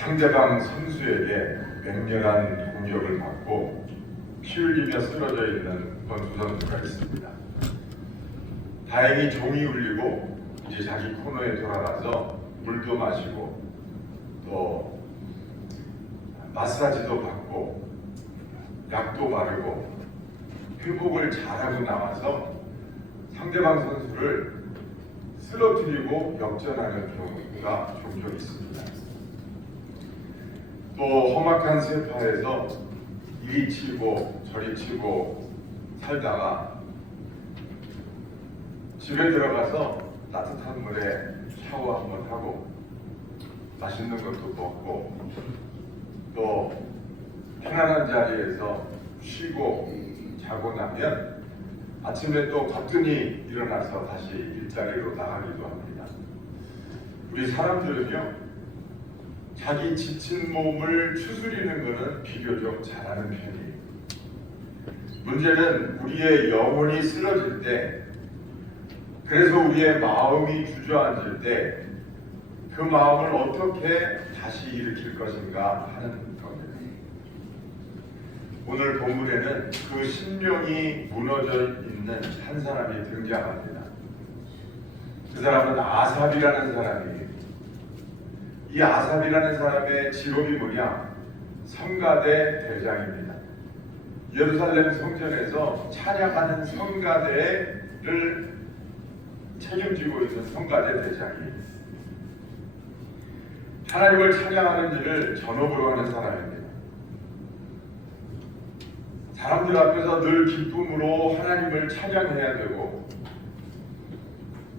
상대방 선수에게 맹렬한 공격을 받고 피 흘리며 쓰러져 있는 그런 두 선수가 있습니다. 다행히 종이 울리고 이제 자기 코너에 돌아가서 물도 마시고 또 마사지도 받고 약도 바르고 회복을 잘하고 나와서 상대방 선수를 쓰러뜨리고 역전하는 경우가 종종 있습니다. 또 험악한 세파에서 이리 치고 저리 치고 살다가 집에 들어가서 따뜻한 물에 샤워 한번 하고 맛있는 것도 먹고 또 편안한 자리에서 쉬고 자고 나면 아침에 또 거뜬히 일어나서 다시 일자리로 나가기도 합니다. 우리 사람들은요, 자기 지친 몸을 추스리는 것은 비교적 잘하는 편이에요. 문제는 우리의 영혼이 쓰러질 때, 그래서 우리의 마음이 주저앉을 때 그 마음을 어떻게 다시 일으킬 것인가 하는 겁니다. 오늘 본문에는 그 심령이 무너져 있는 한 사람이 등장합니다. 그 사람은 아삽이라는 사람이에요. 이 아삽이라는 사람의 직업이 뭐냐? 성가대 대장입니다. 예루살렘 성전에서 찬양하는 성가대를 책임지고 있는 성가대 대장이에요. 하나님을 찬양하는 일을 전업으로 하는 사람입니다. 사람들 앞에서 늘 기쁨으로 하나님을 찬양해야 되고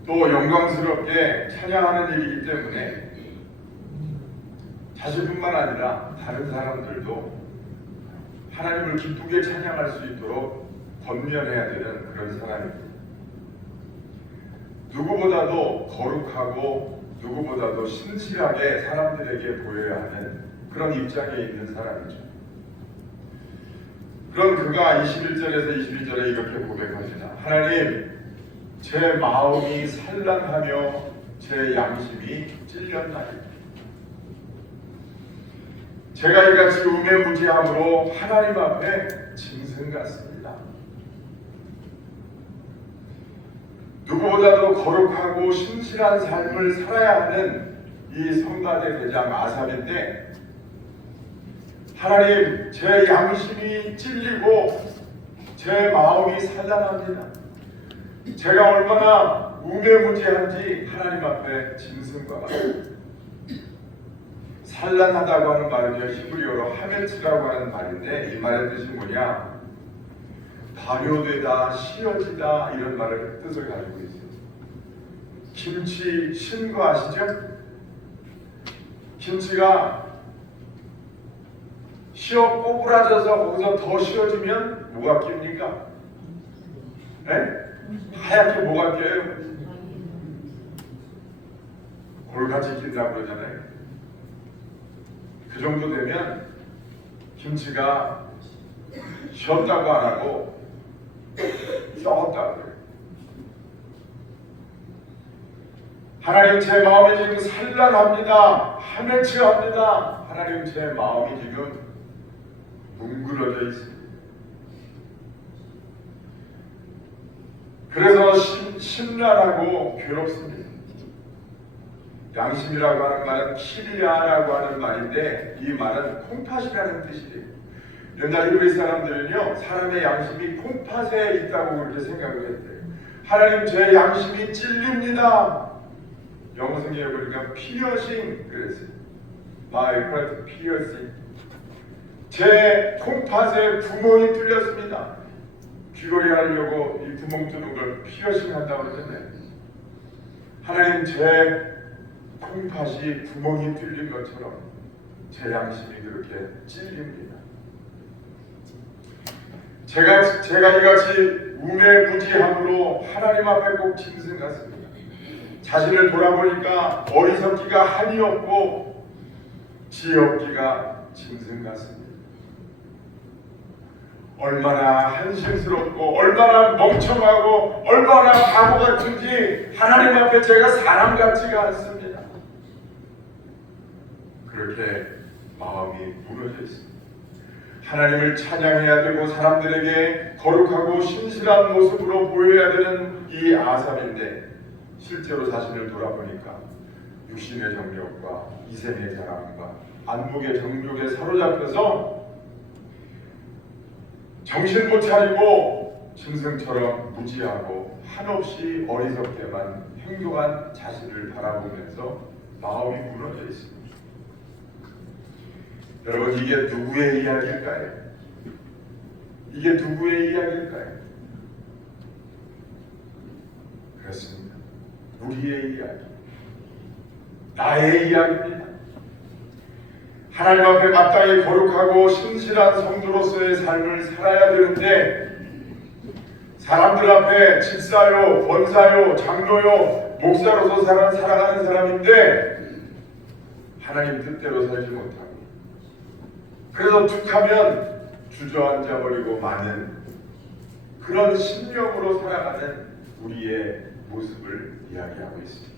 또 영광스럽게 찬양하는 일이기 때문에 자신뿐만 아니라 다른 사람들도 하나님을 기쁘게 찬양할 수 있도록 권면해야 되는 그런 사람입니다. 누구보다도 거룩하고 누구보다도 신실하게 사람들에게 보여야 하는 그런 입장에 있는 사람이죠. 그럼 그가 21절에서 22절에 이렇게 고백합니다. 하나님, 제 마음이 산란하며 제 양심이 찔렸나이다. 제가 이같이 우매무지함으로 하나님 앞에 짐승 같습니다. 누구보다도 거룩하고 신실한 삶을 살아야 하는 이 성가대 대장 아삽인데 하나님, 제 양심이 찔리고 제 마음이 산란합니다. 제가 얼마나 우매무지한지 하나님 앞에 짐승과 같습니다. 산란하다고 하는 말은요, 히브리어로 하메츠라고 하는 말인데 이 말의 뜻이 뭐냐? 발효되다, 씌어지다 이런 말을 뜻을 가지고 있어요. 김치 신 거 아시죠? 김치가 씌어 꼬부라져서 거기서 더 씌어지면 뭐가 낍니까? 네? 하얗게 뭐가 껴요? 골같이 낀다고 그러잖아요. 그 정도 되면 김치가 쉬었다고 안 하고 썩었다고 그래요. 하나님, 제 마음이 지금 산란합니다. 하멜치합니다. 하나님, 제 마음이 지금 뭉그러져 있습니다. 그래서 심란하고 괴롭습니다. 양심이라고 하는 말은 키리아라고 하는 말인데 이 말은 콩팥이라는 뜻이에요. 옛날 히브리 사람들은요, 사람의 양심이 콩팥에 있다고 그렇게 생각을 했대요. 하나님, 제 양심이 찔립니다. 영어 성경에 보니까 piercing 그랬어요. My heart piercing. 제 콩팥에 구멍이 뚫렸습니다. 귀걸이 하려고 이 구멍 뚫는 걸 piercing 한다고 그러잖아요. 하나님, 제 콩팥이 구멍이 뚫린 것처럼 제 양심이 그렇게 찔립니다. 제가 이같이 우매무지함으로 하나님 앞에 꼭 짐승 같습니다. 자신을 돌아보니까 어리석기가 한이 없고 지혜 없기가 짐승 같습니다. 얼마나 한심스럽고 얼마나 멍청하고 얼마나 바보 같은지 하나님 앞에 제가 사람 같지가 않습니다. 그렇게 마음이 무너져 있습니다. 하나님을 찬양해야 되고 사람들에게 거룩하고 신실한 모습으로 보여야 되는 이 아삽인데 실제로 자신을 돌아보니까 육신의 정욕과 이생의 자랑과 안목의 정욕에 사로잡혀서 정신 못 차리고 짐승처럼 무지하고 한없이 어리석게만 행동한 자신을 바라보면서 마음이 무너져 있습니다. 여러분, 이게 누구의 이야기일까요? 이게 누구의 이야기일까요? 그렇습니다. 우리의 이야기, 나의 이야기입니다. 하나님 앞에 마땅히 거룩하고 신실한 성도로서의 삶을 살아야 되는데 사람들 앞에 집사요, 권사요, 장로요, 목사로서 살아가는 사람인데 하나님 뜻대로 살지 못하고 그래서 툭하면 주저앉아 버리고 마는 그런 신령으로 살아가는 우리의 모습을 이야기하고 있습니다.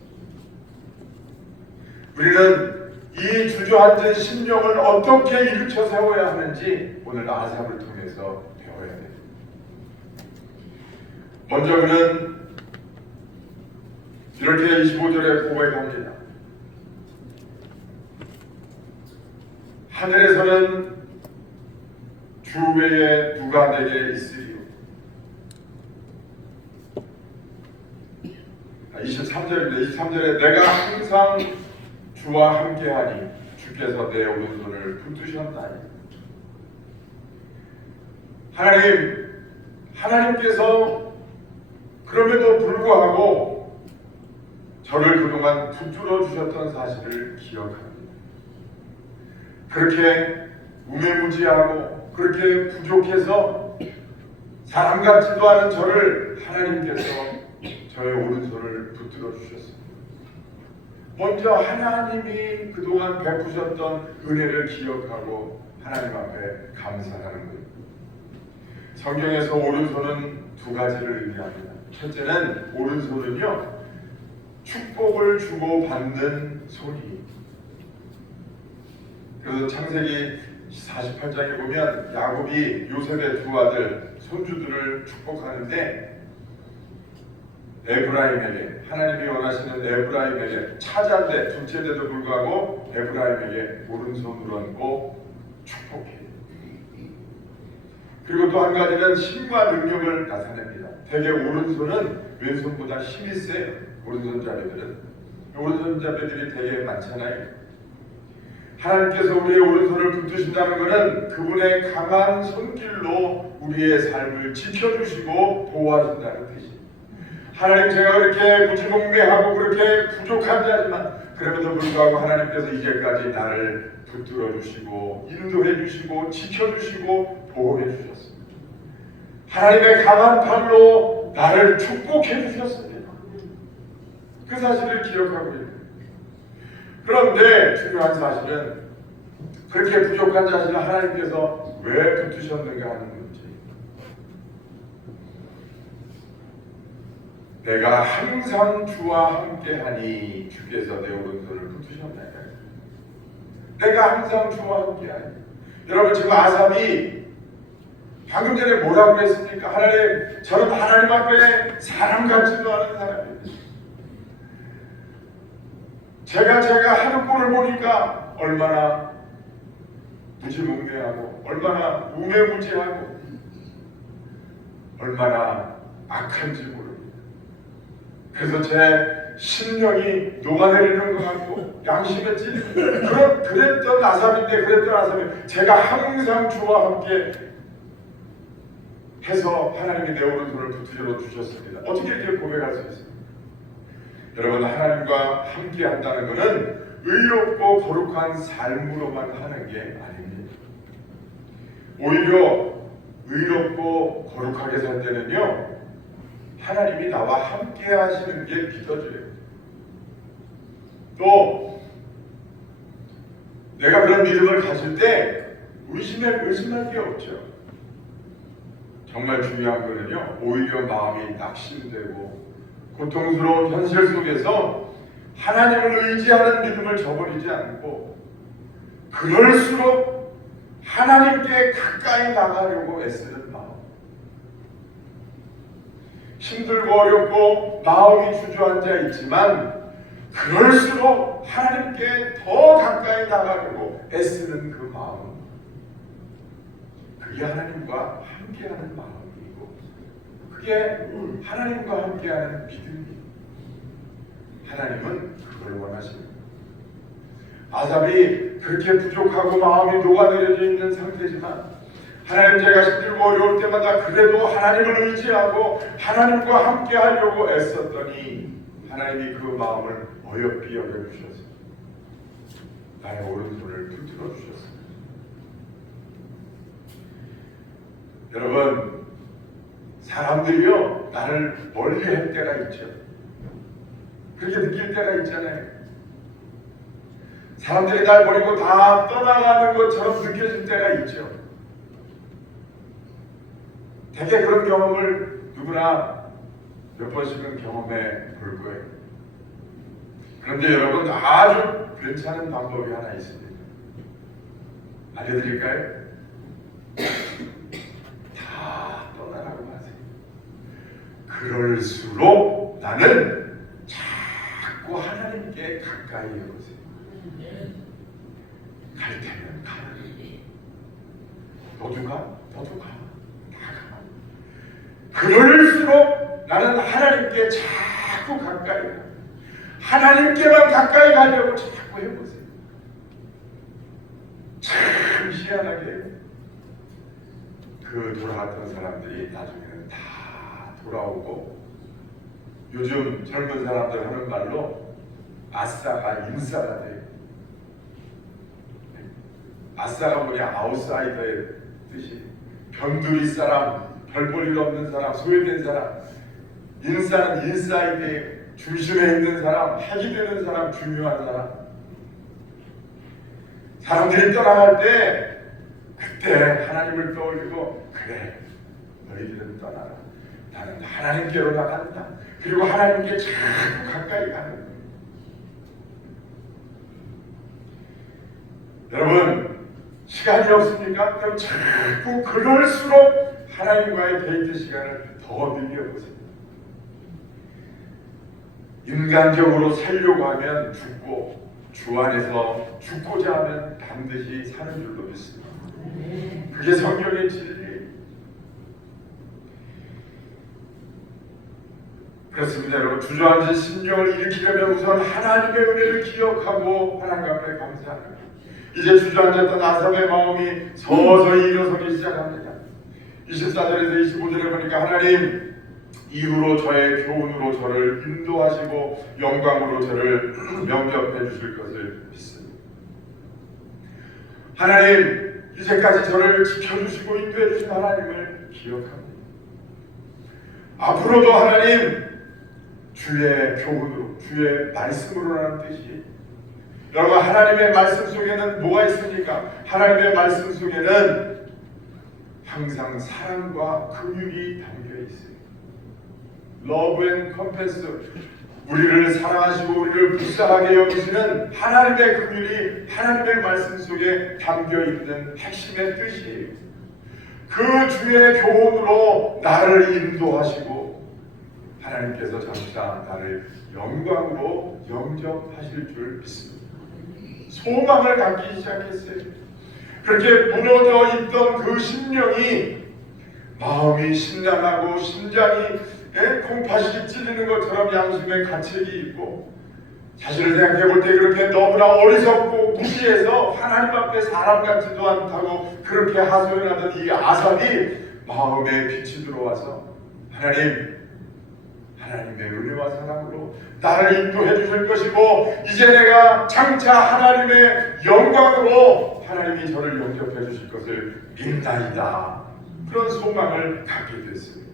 우리는 이 주저앉은 심령을 어떻게 일으켜 세워야 하는지 오늘 아삽을 통해서 배워야 됩니다. 먼저 그는 이렇게 25절에 고백합니다. 하늘에서는 주 외에 누가 내게 있으리요. 23절입니다. 23절에 내가 항상 주와 함께하니 주께서 내 오른손을 붙드셨나니. 하나님께서 그럼에도 불구하고 저를 그동안 붙들어 주셨던 사실을 기억합니다. 그렇게 우매무지하고 그렇게 부족해서 사람 같지도 않은 저를 하나님께서 저의 오른손을 붙들어 주셨습니다. 먼저 하나님이 그동안 베푸셨던 은혜를 기억하고 하나님 앞에 감사하는 거예요. 성경에서 오른손은 두 가지를 의미합니다. 첫째는 오른손은요, 축복을 주고 받는 손이. 그래서 창세기 48장에 보면 야곱이 요셉의 두 아들 손주들을 축복하는데 에브라임에게, 하나님이 원하시는 에브라임에게 차자인데 둘째인데도 불구하고 에브라임에게 오른손으로 얹고 축복해요. 그리고 또 한 가지는 힘과 능력을 나타냅니다. 대개 오른손은 왼손보다 힘이 세요. 오른손잡이들은. 오른손잡이들이 되게 많잖아요. 하나님께서 우리의 오른손을 붙드신다는 것은 그분의 강한 손길로 우리의 삶을 지켜주시고 보호하신다는 뜻입니다. 하나님, 제가 그렇게 무지몽매하고 그렇게 부족한 자지만 그럼에도 불구하고 하나님께서 이제까지 나를 붙들어 주시고 인도해 주시고 지켜 주시고 보호해 주셨습니다. 하나님의 강한 팔로 나를 축복해 주셨습니다. 그 사실을 기억하고 있는. 그런데 중요한 사실은 그렇게 부족한 자신을 하나님께서 왜 붙으셨는가 하는 문제. 내가 항상 주와 함께하니 주께서 내 오른손을 붙으셨나요? 내가 항상 주와 함께하니. 여러분, 지금 아삽이 방금 전에 뭐라고 했습니까? 하나님, 저는 하나님 앞에 사람 같지도 않은 사람입니다. 제가 하는 꼴을 보니까 얼마나 무지몽매하고 얼마나 우매무지하고 얼마나 악한지 모릅니다. 그래서 제 심령이 녹아내리는 것 같고 양심에 찔리는 그랬던 아삽이 제가 항상 주와 함께 해서 하나님이 내 오른손을 붙들어 주셨습니다. 어떻게 이렇게 고백할 수 있습니까? 여러분, 하나님과 함께 한다는 것은 의롭고 거룩한 삶으로만 하는 게 아닙니다. 오히려 의롭고 거룩하게 살 때는요, 하나님이 나와 함께 하시는 게 믿어져요. 또 내가 그런 믿음을 가질 때 의심할 게 없죠. 정말 중요한 거는요, 오히려 마음이 낙심되고 고통스러운 현실 속에서 하나님을 의지하는 믿음을 저버리지 않고 그럴수록 하나님께 가까이 나가려고 애쓰는 마음. 힘들고 어렵고 마음이 주저앉아 있지만 그럴수록 하나님께 더 가까이 나가려고 애쓰는 그 마음. 그게 하나님과 함께하는 마음이고 그게 하나님과 함께하는 믿음이에요. 하나님은 그걸 원하십니다. 아삽이 그렇게 부족하고 마음이 녹아내려져 있는 상태지만 하나님, 제가 힘들고 어려울 때마다 그래도 하나님을 의지하고 하나님과 함께 하려고 애썼더니 하나님이 그 마음을 어여삐 여겨주셔서 나의 오른손을 붙들어 주셨습니다. 여러분, 사람들이요 나를 멀리할 때가 있죠. 그렇게 느낄 때가 있잖아요. 사람들이 날 버리고 다 떠나가는 것처럼 느껴질 때가 있죠. 대개 그런 경험을 누구나 몇 번씩은 경험해 볼 거예요. 그런데 여러분, 아주 괜찮은 방법이 하나 있습니다. 알려드릴까요? 다 떠나라고 하세요. 그럴수록 나는 자꾸 하나님께 가까이 오세요. 갈 테면 가. 너도 가? 너도 가. 다 가. 그럴수록 나는 하나님께 자꾸 가까이 가. 하나님께만 가까이 가려고 자꾸 해보세요. 참 희한하게 그 돌아갔던 사람들이 나중에는 다 돌아오고, 요즘 젊은 사람들 하는 말로 아싸가 인싸가 돼요. 아싸가 뭐냐? 아웃사이더의 뜻이 변두리 사람, 별 볼 일 없는 사람, 소외된 사람. 인싸는 인사이드에 중심에 있는 사람, 핵이 되는 사람, 중요한 사람. 사람들이 떠나갈 때 그때 하나님을 떠올리고, 그래, 너희들은 떠나라. 나는 하나님께로 나간다. 그리고 하나님께 자꾸 가까이 가는 거예요. 여러분, 시간이 없습니까? 그럼 자꾸 그럴수록 하나님과의 데이트 시간을 더 늘려보세요. 인간적으로 살려고 하면 죽고, 주 안에서 죽고자 하면 반드시 사는 줄로 믿습니다. 그게 성경의 진리예요. 그렇습니다. 여러분, 주저앉은 심령을 일으키려면 우선 하나님의 은혜를 기억하고 하나님 앞에 감사합니다. 이제 주저앉았던 아삽의 마음이 서서히 일어서기 시작합니다. 24절에서 25절에 보니까 하나님, 이후로 저의 교훈으로 저를 인도하시고 영광으로 저를 영접해 주실 것을 믿습니다. 하나님, 이제까지 저를 지켜주시고 인도해 주신 하나님을 기억합니다. 앞으로도 하나님, 주의 교훈으로, 주의 말씀으로라는 뜻이, 여러분, 하나님의 말씀 속에는 뭐가 있습니까? 하나님의 말씀 속에는 항상 사랑과 긍휼이 담겨 있어요. Love and compassion. 우리를 사랑하시고 우리를 불쌍하게 여기시는 하나님의 긍휼이 하나님의 말씀 속에 담겨 있는 핵심의 뜻이에요. 그 주의 교훈으로 나를 인도하시고 하나님께서 장차 나를 영광으로 영접하실 줄 믿습니다. 소망을 갖기 시작했어요. 그렇게 무너져 있던 그 심령이, 마음이 심란하고 심장이 콩팥이 찔리는 것처럼 양심의 가책이 있고, 자신을 생각해 볼 때 그렇게 너무나 어리석고 무지해서 하나님 앞에 사람 같지도 않다고 그렇게 하소연하던 이 아삽이 마음에 빛이 들어와서 하나님의 은혜와 사랑으로 나를 인도해 주실 것이고, 이제 내가 장차 하나님의 영광으로 하나님이 저를 영접해 주실 것을 믿나이다. 그런 소망을 갖게 됐습니다.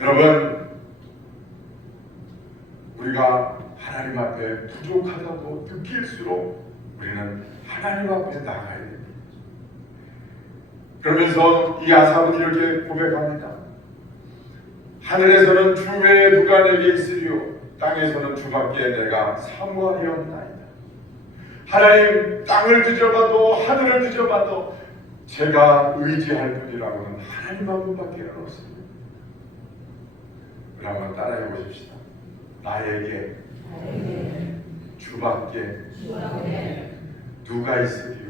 여러분, 우리가 하나님 앞에 부족하다고 느낄수록 우리는 하나님 앞에 나가야 됩니다. 그러면서 이 아삽은 이렇게 고백합니다. 하늘에서는 주 외에 누가 내게 있으리요, 땅에서는 주밖에 내가 사모하리옵나이다. 하나님, 땅을 뒤져봐도 하늘을 뒤져봐도 제가 의지할 분이라고는 하나님 한 분밖에 없습니다. 그럼 한번 따라해 보십시다. 나에게 주밖에 누가 있으리요?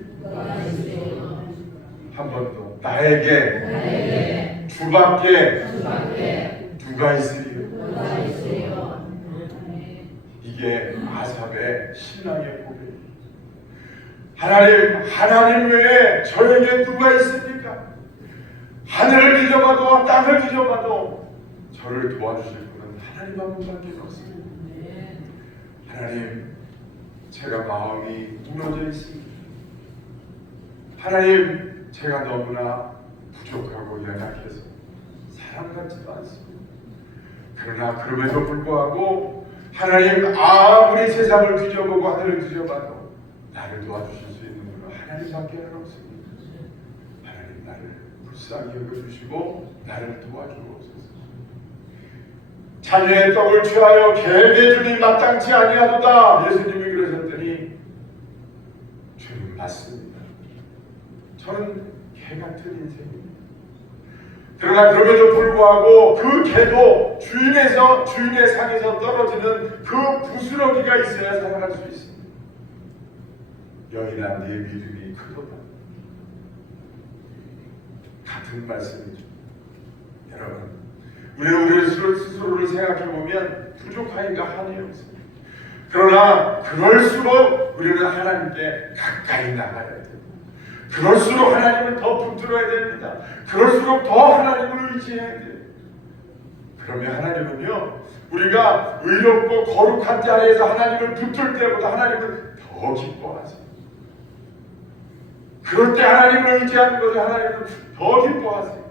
한 번 더. 나에게 주밖에 누가 있으리요? 이게 아삽의 신앙의 고백입니다. 하나님 외에 저에게 누가 있습니까? 하늘을 뒤져봐도 땅을 뒤져봐도 저를 도와주실 분은 하나님 한 분밖에 없습니다. 하나님, 제가 마음이 무너져 있습니다. 하나님, 제가 너무나 부족하고 연약해서 사람 같지도 않습니다. 그러나 그럼에도 불구하고 하나님, 아무리 세상을 뒤져보고 하늘을 뒤져봐도 나를 도와주실 수 있는 분은 하나님밖에 없습니다. 하나님, 나를 불쌍히 여겨주시고 나를 도와주옵소서. 자녀의 떡을 취하여 개에게 주니 마땅치 아니하도다. 예수님이 그러셨더니 주님 맞습니다. 저는 개 같은 인생입니다. 그러나 그럼에도 불구하고 그 개도 주인의 상에서 떨어지는 그 부스러기가 있어야 살아갈 수 있습니다. 여인아, 네 믿음이 크도다. 같은 말씀이죠. 여러분, 우리 스스로를 생각해보면 부족하니까 한이 없습니다. 그러나 그럴수록 우리는 하나님께 가까이 나가야 됩니다. 그럴수록 하나님을 더 붙들어야 됩니다. 그럴수록 더 하나님을 의지해야 돼요. 그러면 하나님은요, 우리가 의롭고 거룩한 자리에서 하나님을 붙들 때보다 하나님을 더 기뻐하세요. 그럴 때 하나님을 의지하는 것을 하나님은 더 기뻐하세요.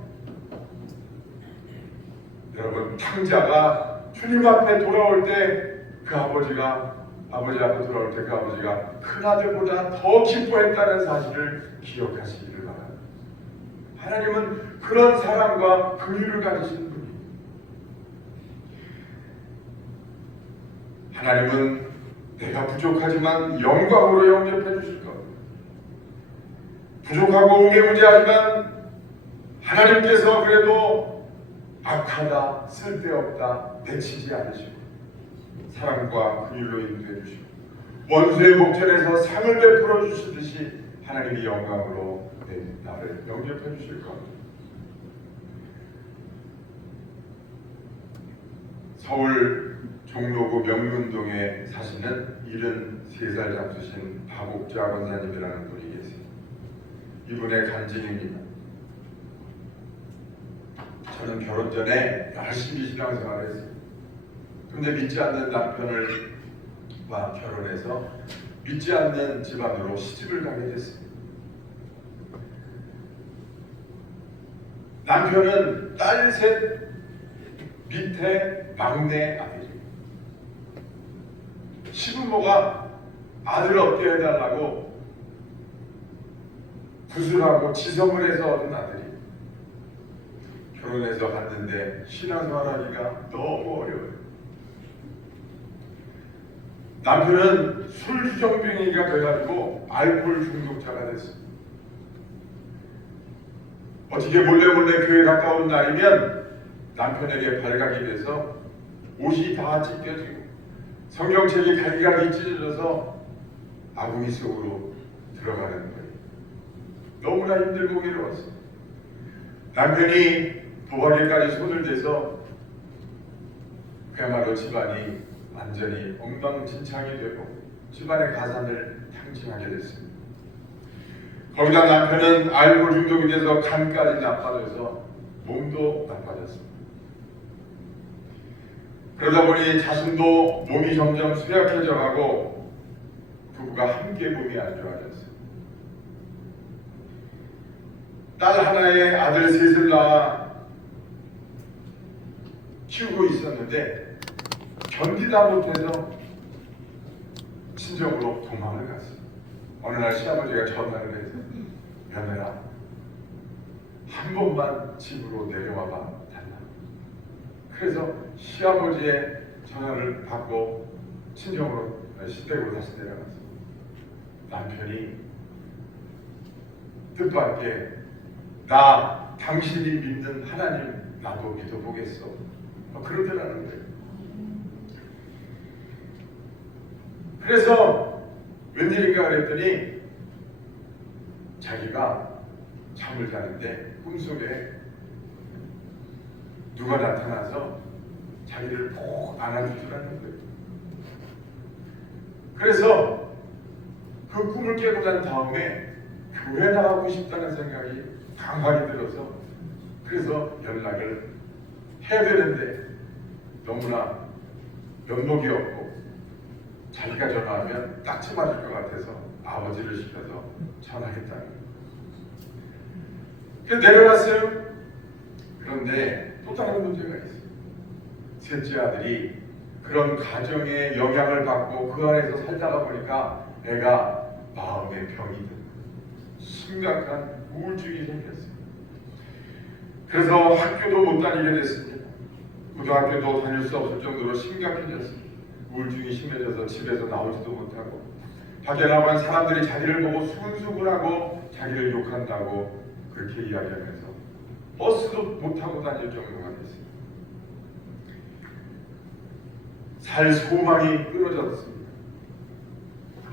여러분, 탕자가 주님 앞에 돌아올 때 그 아버지 앞에 돌아올 때 그 아버지가 큰아들보다 더 기뻐했다는 사실을 기억하시기를 바랍니다. 하나님은 그런 사랑과 긍휼을 가지신 분입니다. 하나님은 내가 부족하지만 영광으로 영접해 주실 겁니다. 부족하고 우매무지하지만 하나님께서 그래도 악하다, 쓸데없다 내치지 않으시고 사랑과 긍휼로 인도해 주시고 원수의 목전에서 상을 베풀어 주시듯이 하나님이 영광으로 나를 영접해 주실 겁니다. 서울 종로구 명륜동에 사시는 73살 잡수신 박옥자 권사님이라는 분이 계세요. 이분의 간증입니다. 저는 결혼 전에 열심히 신앙생활을 했어요. 근데 믿지 않는 남편과 결혼해서 믿지 않는 집안으로 시집을 가게 됐습니다. 남편은 딸 셋 밑에 막내 아들이에요. 시부모가 아들 얻게 해달라고 구슬하고 지성을 해서 얻은 아들이 결혼해서 갔는데 신앙생활하기가 너무 어려워요. 남편은 술주정뱅이가 돼가지고 알코올 중독자가 됐습니다. 어떻게 몰래 교회 갔다 오는 날이면 남편에게 발각이 돼서 옷이 다 찢겨지고 성경책이 갈기갈기 찢어져서 아궁이 속으로 들어가는 거예요. 너무나 힘들고 괴로웠어요. 남편이 도박에까지 손을 대서 그야말로 집안이 완전히 엉망진창이 되고 집안의 가산을 탕진하게 됐습니다. 거기다 남편은 알코올 중독이 돼서 간까지 나빠져서 몸도 나빠졌습니다. 그러다 보니 자신도 몸이 점점 쇠약해져 가고 부부가 함께 몸이 안 좋아졌어요. 딸 하나에 아들 셋을 낳아 키우고 있었는데 견디다 못해서 친정으로 도망을 갔어요. 어느 날 시아버지가 전화를 해서 며느라 한 번만 집으로 내려와봐 달라. 그래서 시아버지의 전화를 받고 친정으로 시댁으로 다시 내려갔어요. 남편이 뜻밖의 나 당신이 믿는 하나님 나도 믿어보겠어 그러더라는 거예요. 그래서 웬일인가 그랬더니 자기가 잠을 자는데 꿈속에 누가 나타나서 자기를 꼭 안아주더라는 거예요. 그래서 그 꿈을 깨고 난 다음에 교회 나가고 싶다는 생각이 강하게 들어서 그래서 연락을 해야 되는데 너무나 면목이 없고 자기가 전화하면 딱지 맞을 것 같아서 아버지를 시켜서 전화했다는 거예요. 그래서 내려갔어요. 그런데 또 다른 문제가 있어요. 셋째 아들이 그런 가정의 영향을 받고 그 안에서 살다가 보니까 애가 마음의 병이 든 심각한 우울증이 생겼어요. 그래서 학교도 못 다니게 됐습니다. 고등학교도 다닐 수 없을 정도로 심각해졌습니다. 우울증이 심해져서 집에서 나오지도 못하고 밖에 나가면 사람들이 자기를 보고 수근수근하고 자기를 욕한다고 그렇게 이야기하면서 버스도 못 타고 다닐 정도가 됐습니다. 살 소망이 끊어졌습니다.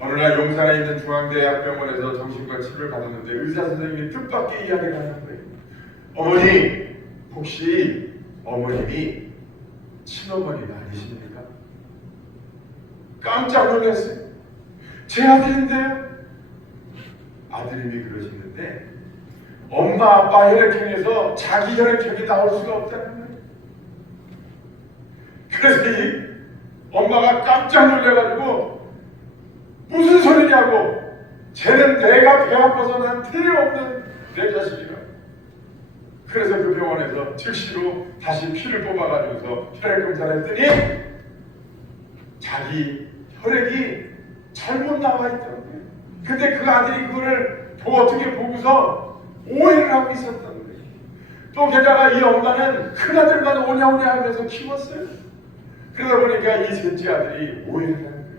어느 날 용산에 있는 중앙대학병원에서 정신과 치료를 받았는데 의사 선생님이 뜻밖의 이야기를 하는 거예요. 어머니, 혹시 어머님이 친어머니가 아니십니까? 깜짝 놀랐어요. 제 아들인데요? 아들님이 그러시는데 엄마 아빠 혈액형에서 자기 혈액형이 나올 수가 없다는 거예요. 그래서 이 엄마가 깜짝 놀래가지고 무슨 소리냐고, 쟤는 내가 배 아파서 난 틀림없는 내 자식이라. 그래서 그 병원에서 즉시로 다시 피를 뽑아가지고서 혈액 검사를 했더니 자기 혈액이 잘못 나와 있다는 거예요. 근데 그 아들이 그거를 어떻게 보고서 오해를 하고 있었다는 거예요. 또 게다가 이 엄마는 큰아들만 오냐오냐 하면서 키웠어요. 그러다 보니까 이 셋째 아들이 오해를 하는 거예요.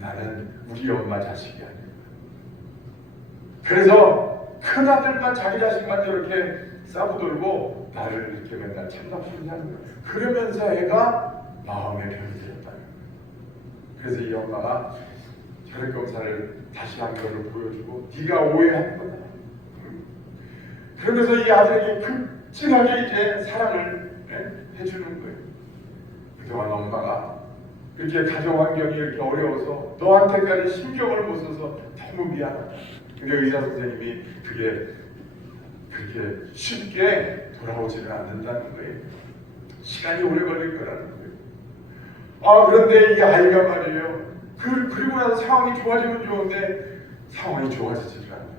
나는 우리 엄마 자식이 아니야. 그래서 큰아들만 자기 자식만 저렇게 싸부돌고 나를 이렇게 맨날 참답시하는 거예요. 그러면서 애가 마음의 병이 들었다는 거예요. 그래서 이 엄마가 혈액 검사를 다시 한 거를 보여주고 네가 오해한 거다. 그러면서 이 아들에게 극진하게 이제 사랑을 해주는 거예요. 그동안 엄마가 이렇게 가정 환경이 이렇게 어려워서 너한테까지 신경을 못 써서 너무 미안하다. 근데 의사 선생님이 그게 그렇게 쉽게 돌아오지는 않는다는 거예요. 시간이 오래 걸릴 거라는 거예요. 그런데 이 아이가 말이에요. 그리고 나서 상황이 좋아지면 좋은데 상황이 좋아지지를 않아요.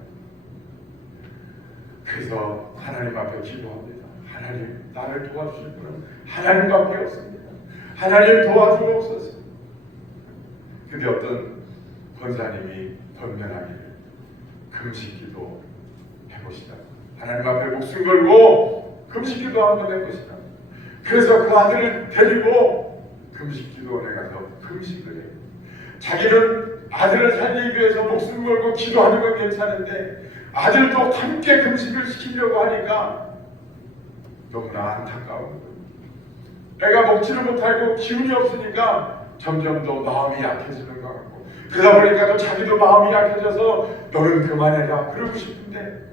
그래서 하나님 앞에 기도합니다. 하나님, 나를 도와주실 분은 하나님밖에 없습니다. 하나님 도와주옵소서. 근데 어떤 권사님이 번면하기를 금식기도 해보시다. 하나님 앞에 목숨 걸고 금식기도 한번 해보시다. 그래서 그 아들을 데리고 금식기도원에 가서 금식을 해요. 자기는 아들을 살리기 위해서 목숨 걸고 기도하는 건 괜찮은데 아들도 함께 금식을 시키려고 하니까 너무나 안타까운 거예요. 애가 먹지를 못하고 기운이 없으니까 점점 더 마음이 약해지는 것 같고, 그러다 보니까 또 자기도 마음이 약해져서 너는 그만해라 그러고 싶은데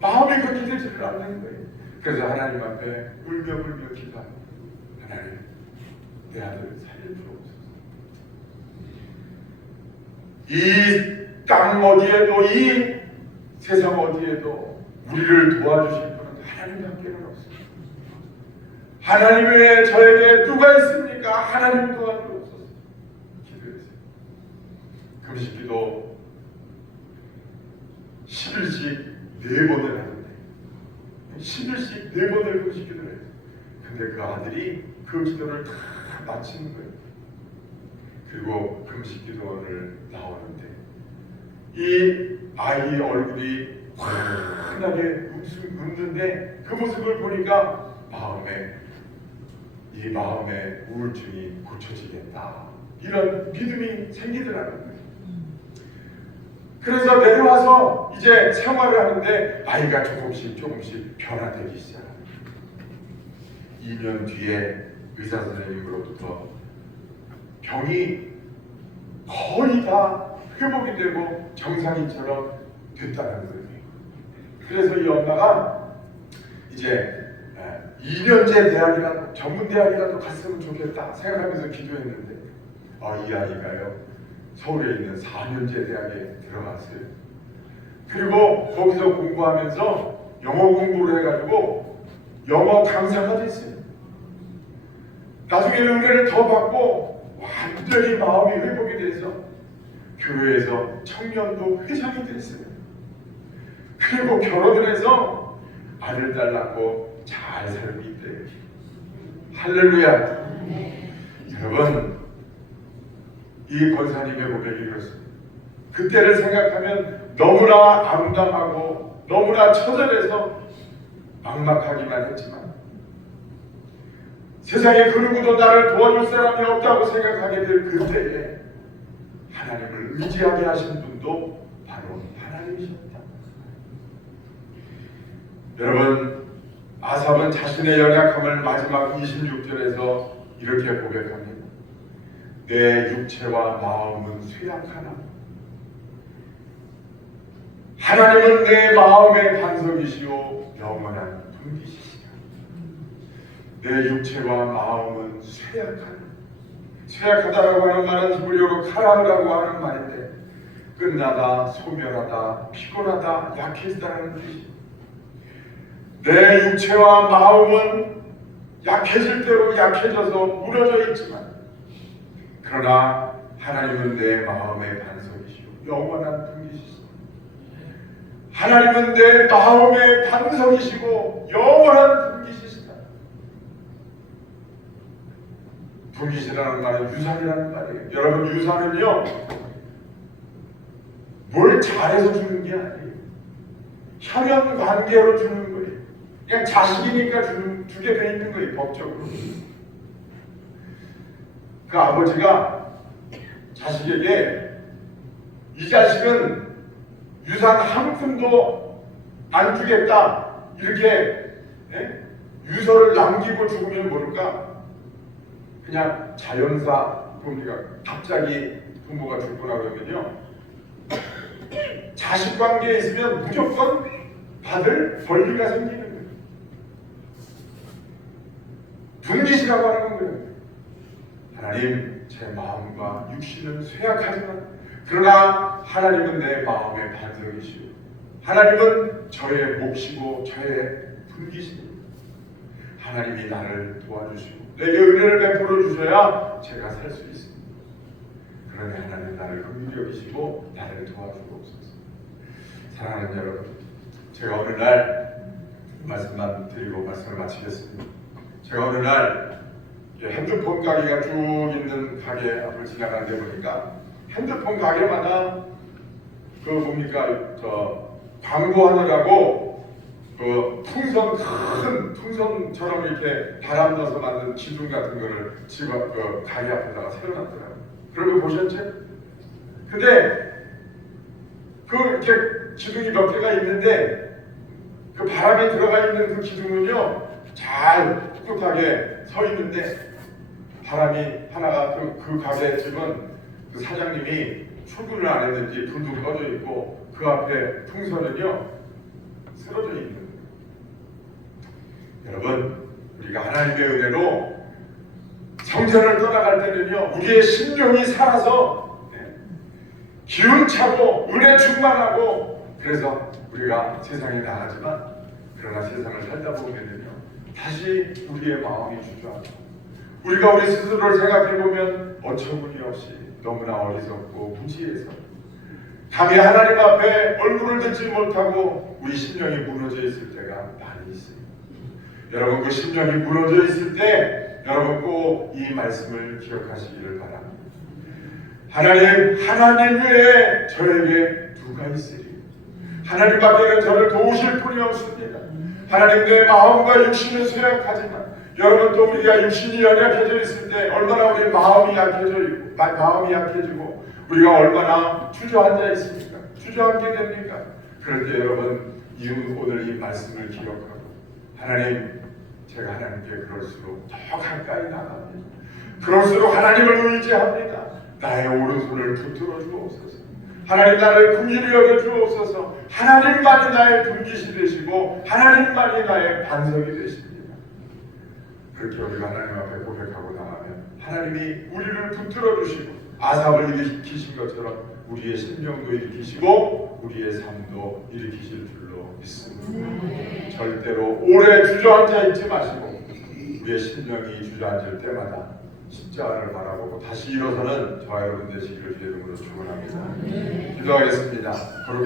마음이 그렇게 되지를 않는 거예요. 그래서 하나님 앞에 울며 기도합니다. 하나님, 내 아들을 살려주옵소서. 이 땅 어디에도, 이 세상 어디에도 우리를 도와주실 분은 하나님밖에는 없습니다. 하나님 외에 저에게 누가 있습니까? 하나님 도와주옵소서. 기도했어요. 금식기도 10일씩 4번을 하는데 10일씩 4번을 금식기도를 해요. 근데 그 아들이 그 기도를 다 마치는 거예요. 그리고 금식기도를 나오는데 이 아이 얼굴이 환하게 웃는데 그 모습을 보니까 이 마음의 우울증이 고쳐지겠다, 이런 믿음이 생기더라는 거예요. 그래서 내려와서 이제 생활을 하는데 아이가 조금씩 변화되기 시작합니다. 2년 뒤에 의사 선생님으로부터 병이 거의 다 회복이 되고 정상인처럼 됐다는 거예요. 그래서 이 엄마가 이제 2년제 대학이라도 전문대학이라도 갔으면 좋겠다 생각하면서 기도했는데 이 아이가요 서울에 있는 4년제 대학에 들어갔어요. 그리고 거기서 공부하면서 영어 공부를 해가지고 영어 강사가 됐어요. 나중에 은혜를 더 받고 완전히 마음이 회복이 돼서 교회에서 청년부 회장이 됐어요. 그리고 결혼을 해서 아들 딸 낳고 잘 살고 있대요. 할렐루야. 여러분, 이 권사님의 고백이 그렇습니다. 그때를 생각하면 너무나 암담하고 너무나 처절해서 막막하기만 했지만 세상에 그 누구도 나를 도와줄 사람이 없다고 생각하게 될 그때에 하나님을 의지하게 하신 분도 바로 하나님이십니다. 여러분, 아삽은 자신의 연약함을 마지막 26절에서 이렇게 고백합니다. 내 육체와 마음은 쇠약하나 하나님은 내 마음의 반석이시오 영원한 분기시시라. 내 육체와 마음은 쇠약하다라고 하는 말은 히브리어로 카라라고 하는 말인데 끝나다, 소멸하다, 피곤하다, 약해지다는 뜻입니다. 내 육체와 마음은 약해질 대로 약해져서 무너져 있지만 그러나 하나님은 내 마음의 반석이시오 영원한 분기시시오. 하나님은 내 마음의 반석이시고 영원한 분기시시다. 분기시라는 말은 유산이라는 말이에요. 여러분, 유산은요 뭘 잘해서 주는 게 아니에요. 혈연 관계로 주는 거예요. 그냥 자식이니까 주게 돼 있는 거예요. 법적으로. 그 아버지가 자식에게 이 자식은 유산 한 푼도 안 주겠다 이렇게 유서를 남기고 죽으면 모를까? 그냥 자연사 봅니다. 갑자기 부모가 죽거나 그러면요 자식 관계에 있으면 무조건 받을 권리가 생기는 거예요. 분깃이라고 하는 거예요. 하나님, 제 마음과 육신은 쇠약하지만 그러나 하나님은 내 마음의 반석이시오. 하나님은 저의 몫이고 저의 분깃입니다. 하나님이 나를 도와주시고 내게 은혜를 베풀어 주셔야 제가 살 수 있습니다. 그러니 하나님 나를 긍휼히 여기시고 나를 도와주옵소서. 사랑하는 여러분, 제가 어느 날 말씀만 드리고 말씀을 마치겠습니다. 제가 어느 날 핸드폰 가게가 쭉 있는 가게 앞을 지나가는데 보니까 핸드폰 가게마다 그 뭡니까 광고하느라고 그 풍선 큰 풍선처럼 이렇게 바람 넣어서 만든 기둥 같은 거를 집 앞 그 가게 앞에다가 세워놨더라고요. 그런 거 보셨죠? 근데 그 이렇게 기둥이 몇 개가 있는데 그 바람이 들어가 있는 그 기둥은요 잘 꿋꿋하게 서 있는데 바람이 하나가 그 가게 집은 그 사장님이 출근을 안 했는지 불도 꺼져 있고 그 앞에 풍선은요 쓰러져 있는 거예요. 여러분, 우리가 하나님의 은혜로 성전을 떠나갈 때는요 우리의 심령이 살아서 기운차고 은혜 충만하고 그래서 우리가 세상에 나가지만 그러나 세상을 살다 보면은요 다시 우리의 마음이 주저하고 우리가 우리 스스로를 생각해보면 어처구니 없이 너무나 어리석고 무지해서 감히 하나님 앞에 얼굴을 듣지 못하고 우리 심령이 무너져 있을 때가 많이 있어요. 여러분, 그 심령이 무너져 있을 때 여러분 꼭 이 말씀을 기억하시기를 바랍니다. 하나님 외에 저에게 누가 있으리? 하나님 밖에는 저를 도우실 분이 없습니다. 하나님, 내 마음과 육신은 쇠약하지만 여러분 또 우리가 육신이 연약해져 있을 때 얼마나 우리 마음이 약해지고 우리가 얼마나 주저앉아 있습니까? 주저앉게 됩니까? 그럴 때 여러분 오늘 이 말씀을 기억하고 하나님, 제가 하나님께 그럴수록 더 가까이 나갑니다. 그럴수록 하나님을 의지합니다. 나의 오른손을 붙들어 주옵소서. 하나님, 나를 긍휼히 여겨 주옵소서. 하나님만이 나의 분깃이 되시고 하나님만이 나의 반석이 되십니다. 그렇게 우리가 하나님 앞에 고백하고 나가면 하나님이 우리를 붙들어 주시고 아삽을 일으키신 것처럼 우리의 심령도 일으키시고 우리의 삶도 일으키실 줄로 믿습니다. 절대로 오래 주저앉아 있지 마시고 우리의 심령이 주저앉을 때마다 십자가를 바라보고 다시 일어서는 저와 여러분 되시기를 주의 이름으로 축원합니다. 기도하겠습니다. 거룩한